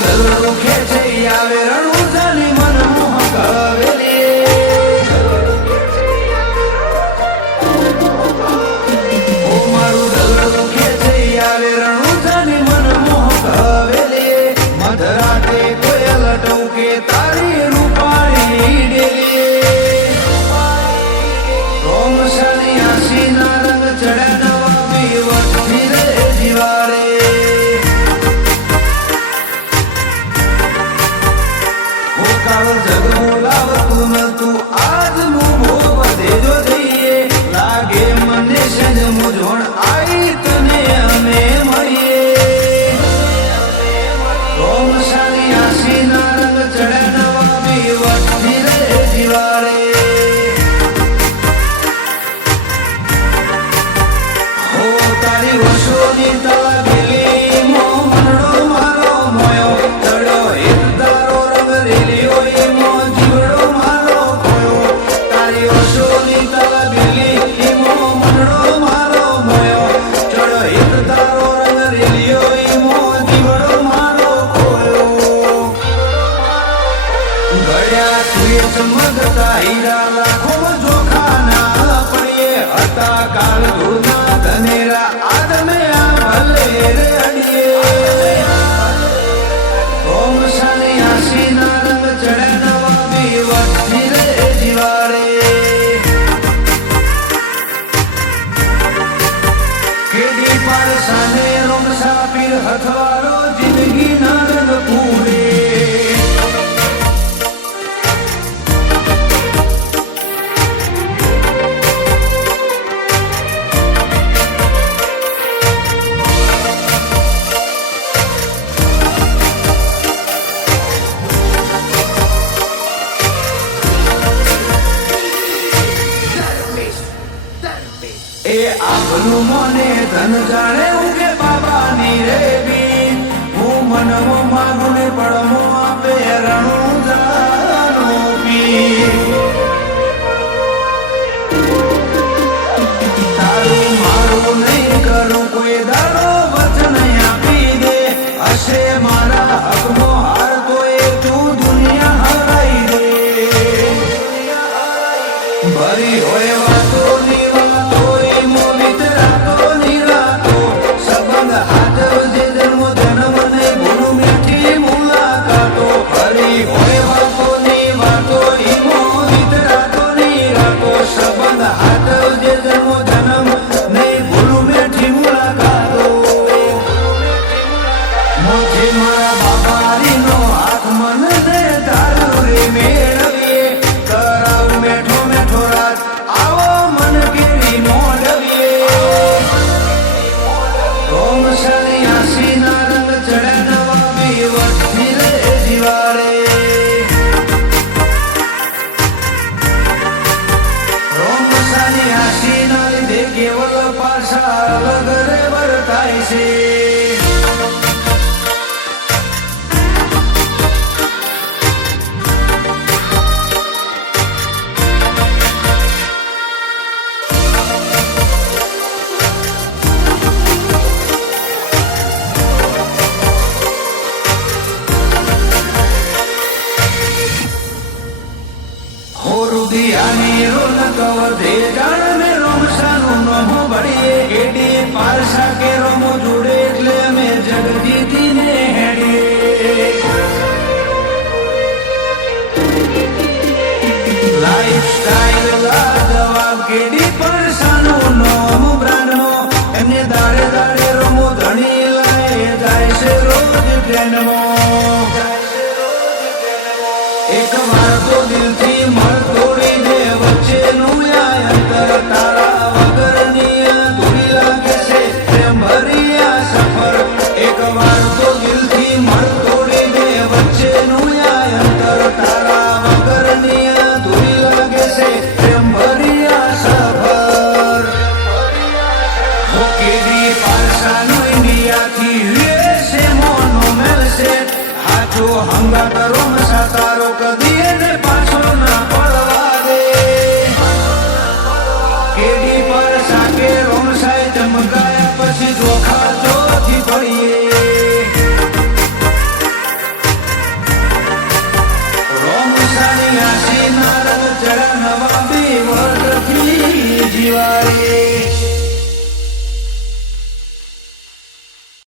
દલડું ખેંચે આવે રણુજાની મનમોહક હવેલી ઓ મારું દલડું ખેંચે આવે રણુજાની મનમોહક હવેલી મધરાતે કોયલ ટહુકે તારી રૂપાળી ડેલી રોમશાની આશીના રંગ ચડ્યા નવા પીવટથી રે જીવાડે જગ બોલાવતું નતું આજનું ભોગ દેજો દઈએ લાગે મને સજ મૂંઝવણ આઈ તને અમે મળીએ રોમશાની આશીના રંગ ચડ્યા નવા પીવટથી રે જીવાડે હો તારી વર્ષોની તલાબેલી મો મનડો મારો મોયો ચડ્યો એક તારો રંગ રેલિયો ચમકતા હીરા લાખો જોખાના પડીએ હતા કાલ ધૂળના ધનેરા આદમે આ ભલે રે અડીએ રોમશાની આશીના રંગ ચડ્યા નવા પીવટથી રે જીવાડે કેડી પારસાને રોમશા પીર હથવારો જિંદગીના રંગ પૂરે એ આપણું મને ધન જાણે હું કે બાબાની રેવી હું મનમો માગું ને પડમો આપે રણું જાનો પી તારું મારું નહીં કરું કોઈ દાડો વચન આપી દે હશે મારા હકનો હાર તો એ તું દુનિયા હરાઈ દે ભરી હોય વાતોની કેવલ પાછા અલગ રે વર્તાય છે હો રુદિયાની રોનક વધે જાણ મે રોમશાનું નોમો ભળીએ કેડી પારસા કે રોમો જોડે એટલે અમે જગજીતીને હેડીએ લાઈફ સ્ટાઈલ લાજવાબ કેડી પારસાનું નોમ બ્રાન્ડનો એમને દાડે દાડે રોમો ધણી લાય જાય છે રોજ ટ્રેનમાં એક વાર તો દિલથી મળ તોડી દે વચ્ચેનું અંતર તારા વગરની અધૂરી લાગે છે પ્રેમ ભરી આ સફર એક વાર તો દિલથી મળ તોડી દે વચ્ચેનું અંતર તારા વગરની અધૂરી લાગે છે પ્રેમ ભરી આ સફર હો કેડી પારસાનું ઇન્ડિયાથી વેસે મોનો મેલશે હાચો હંગાત રોમશા તારો કદી એને પાછો ના પડવા દે કેડી પારસા કે રોમશાએ ચમકાયા પછી જોખા જોથી પડીએ શિવાય